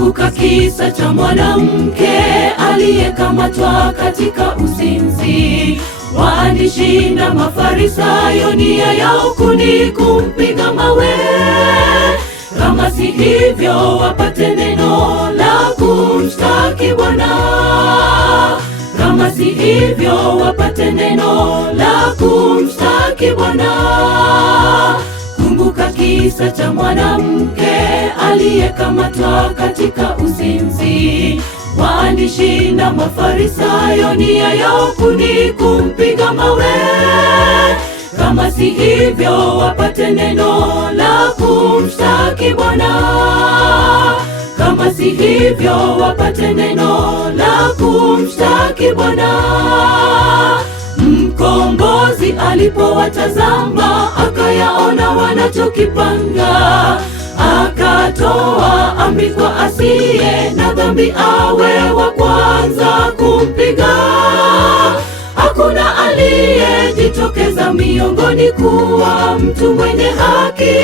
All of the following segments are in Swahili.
Kumbuka kisa cha mwanamke aliyekamatwa katika uzinzi. Waandishi na Mafarisayo nia yao ni kumpiga mawe. Kama si hivyo wapate neno la kumshtaki Bwana. Kama si hivyo wapate neno la kumshtaki Bwana. Kumbuka kisa cha mwanamke aliyekamatwa katika uzinzi. Waandishi na Mafarisayo nia yao ni kumpiga mawe. Kama si hivyo wapate neno la kumshtaki Bwana. Kama si hivyo wapate neno la kumshtaki Bwana. Mkombozi alipowatazama akayaona wanachokipanga, akatoa amri kwa asiye na dhambi awe wa kwanza kumpiga. Hakuna aliyejitokeza miongoni kuwa mtu mwenye haki,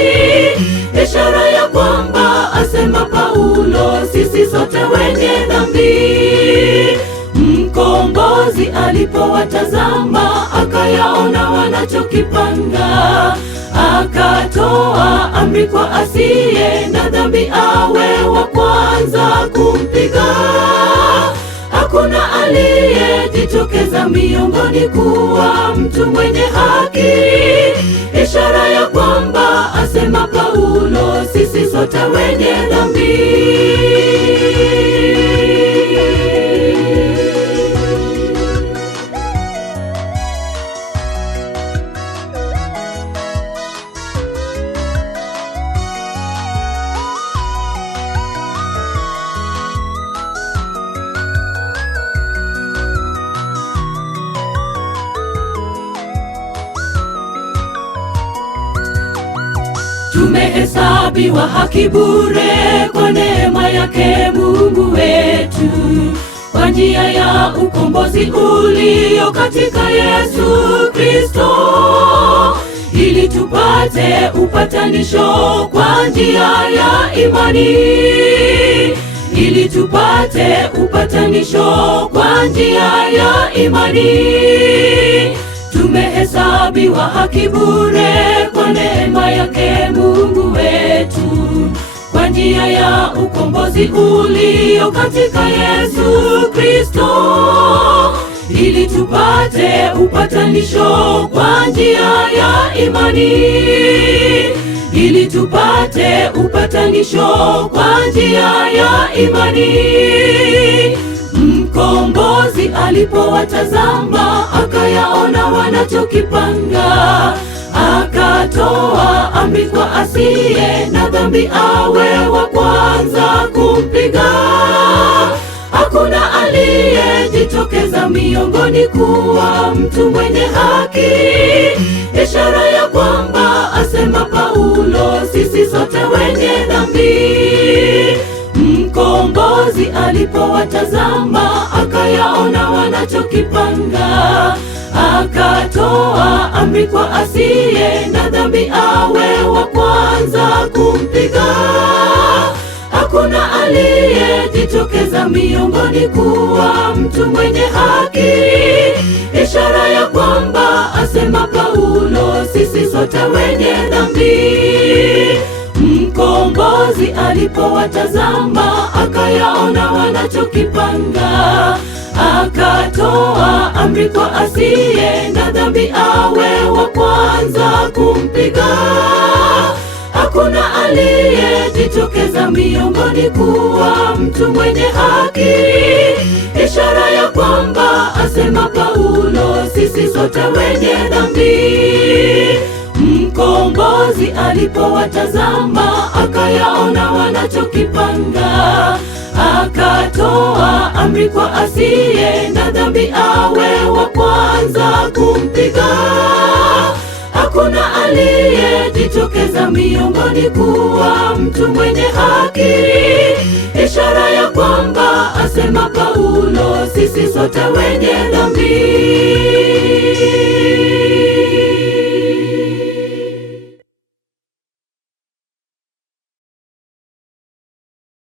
ishara ya kwamba asema Paulo, sisi sote wenye dhambi. Mkombozi alipowatazama akayaona wanachokipanga, akatoa amri kwa asiye na dhambi awe wa kwanza kumpiga. Hakuna aliyejitokeza miongoni kuwa mtu mwenye haki, ishara ya kwamba asema Paulo, sisi sote wenye dhambi. Tumehesabiwa haki bure kwa neema yake Mungu wetu, kwa njia ya ukombozi ulio katika Yesu Kristo, ili tupate upatanisho kwa njia ya imani. Ili tupate upatanisho kwa njia ya imani. Tumehesabiwa haki bure kwa neema yake Mungu wetu, kwa njia ya ukombozi ulio katika Yesu Kristo, ili tupate upatanisho kwa njia ya imani. Ili tupate upatanisho kwa njia ya imani. Mkombozi alipowatazama akayaona wanachokipanga, akatoa amri kwa asiye na dhambi awe wa kwanza kumpiga. Hakuna aliyejitokeza miongoni kuwa mtu mwenye haki, ishara ya kwamba asema Paulo, sisi sote wenye dhambi. Mkombozi alipowatazama akayaona wanachokipanga, akatoa amri kwa asiye na dhambi awe wa kwanza kumpiga. Hakuna aliyejitokeza miongoni kuwa mtu mwenye haki, ishara ya kwamba asema Paulo, sisi sote wenye dhambi. Mkombozi alipowatazama akayaona wanachokipanga, akatoa amri kwa asiye na dhambi awe wa kwanza kumpiga. Hakuna aliyejitokeza miongoni kuwa mtu mwenye haki, ishara ya kwamba asema Paulo, sisi sote wenye dhambi. Mkombozi alipowatazama akayaona wanachokipanga, akatoa amri kwa asiye na dhambi awe wa kwanza kumpiga. Hakuna aliyejitokeza miongoni kuwa mtu mwenye haki, ishara ya kwamba asema Paulo, sisi sote wenye dhambi.